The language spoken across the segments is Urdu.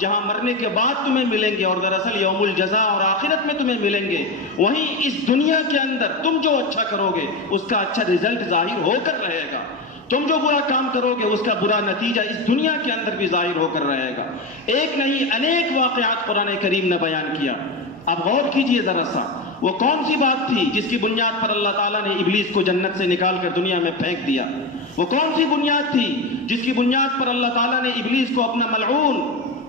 جہاں مرنے کے بعد تمہیں ملیں گے اور دراصل یوم الجزا اور آخرت میں تمہیں ملیں گے، وہیں اس دنیا کے اندر تم جو اچھا کرو گے اس کا اچھا رزلٹ ظاہر ہو کر رہے گا، تم جو برا کام کرو گے اس کا برا نتیجہ اس دنیا کے اندر بھی ظاہر ہو کر رہے گا۔ ایک نہیں انیک واقعات قرآن کریم نے بیان کیا۔ اب غور کیجئے ذرا سا، وہ کون سی بات تھی جس کی بنیاد پر اللہ تعالیٰ نے ابلیس کو جنت سے نکال کر دنیا میں پھینک دیا؟ وہ کون سی بنیاد تھی جس کی بنیاد پر اللہ تعالیٰ نے ابلیس کو اپنا ملعون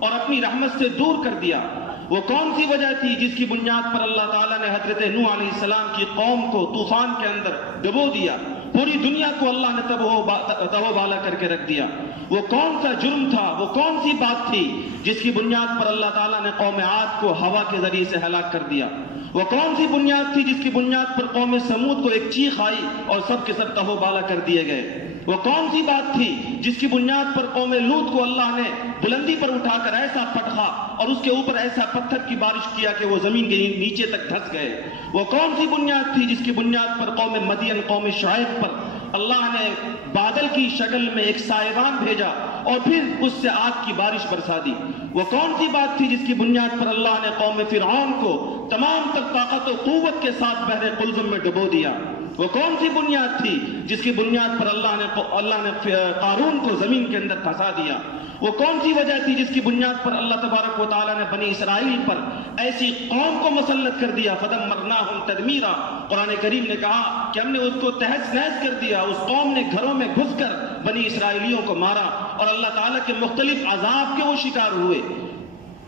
اور اپنی رحمت سے دور کر دیا؟ وہ کون سی وجہ تھی جس کی بنیاد پر اللہ تعالیٰ نے حضرت نوح علیہ السلام کی قوم کو طوفان کے اندر ڈبو دیا؟ پوری دنیا کو اللہ نے تبو بالا کر کے رکھ دیا۔ وہ کون سا جرم تھا، وہ کون سی بات تھی جس کی بنیاد پر اللہ تعالیٰ نے قوم عاد کو ہوا کے ذریعے سے ہلاک کر دیا؟ وہ کون سی بنیاد تھی جس کی بنیاد پر قوم سمود کو ایک چیخ آئی اور سب کے سب تہو بالا کر دیے گئے؟ وہ کون سی بات تھی جس کی بنیاد پر قوم لوط کو اللہ نے بلندی پر اٹھا کر ایسا پٹخا اور اس کے اوپر ایسا پتھر کی بارش کیا کہ وہ زمین کے نیچے تک دھس گئے؟ وہ کون سی بنیاد تھی جس کی بنیاد پر قوم مدین، قوم شعیب پر اللہ نے بادل کی شکل میں ایک سائبان بھیجا اور پھر اس سے آگ کی بارش برسا دی؟ وہ کون سی بات تھی جس کی بنیاد پر اللہ نے قوم فرعون کو تمام تک طاقت و قوت کے ساتھ بحر قلزم میں ڈبو دیا؟ وہ کون سی بنیاد تھی جس کی بنیاد پر اللہ نے قارون کو زمین کے اندر پھنسا دیا؟ وہ کون سی وجہ تھی جس کی بنیاد پر اللہ تبارک و تعالیٰ نے بنی اسرائیل پر ایسی قوم کو مسلط کر دیا؟ فدمرناہم تدمیرا۔ قرآن کریم نے کہا کہ ہم نے اس کو تہس نہس کر دیا، اس قوم نے گھروں میں گھس کر بنی اسرائیلیوں کو مارا اور اللہ تعالیٰ کے مختلف عذاب کے وہ شکار ہوئے۔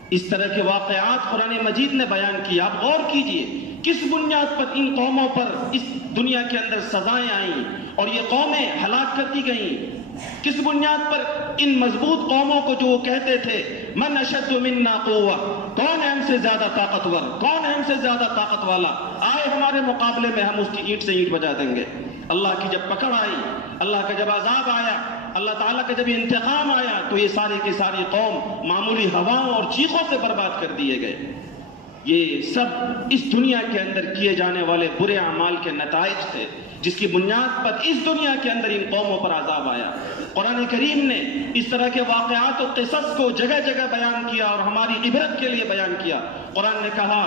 اس طرح کے واقعات قرآن مجید نے بیان کیا۔ آپ غور کیجئے کس بنیاد پر ان قوموں پر اس دنیا کے اندر سزائیں آئیں اور یہ قومیں ہلاک کر دی گئیں؟ کس بنیاد پر ان مضبوط قوموں کو جو وہ کہتے تھے من اشد منا قوہ، کون ہے ہم سے زیادہ طاقتور، کون ہے ہم سے زیادہ طاقت والا، آئے ہمارے مقابلے میں ہم اس کی اینٹ سے اینٹ بجا دیں گے؟ اللہ کی جب پکڑ آئی، اللہ کا جب عذاب آیا، اللہ تعالیٰ کا جب انتقام آیا تو یہ سارے کی ساری قوم معمولی ہواؤں اور چیخوں سے برباد کر دیے گئے۔ یہ سب اس دنیا کے اندر کیے جانے والے برے اعمال کے نتائج تھے جس کی بنیاد پر اس دنیا کے اندر ان قوموں پر عذاب آیا۔ قرآن کریم نے اس طرح کے واقعات و قصص کو جگہ جگہ بیان کیا اور ہماری عبرت کے لیے بیان کیا۔ قرآن نے کہا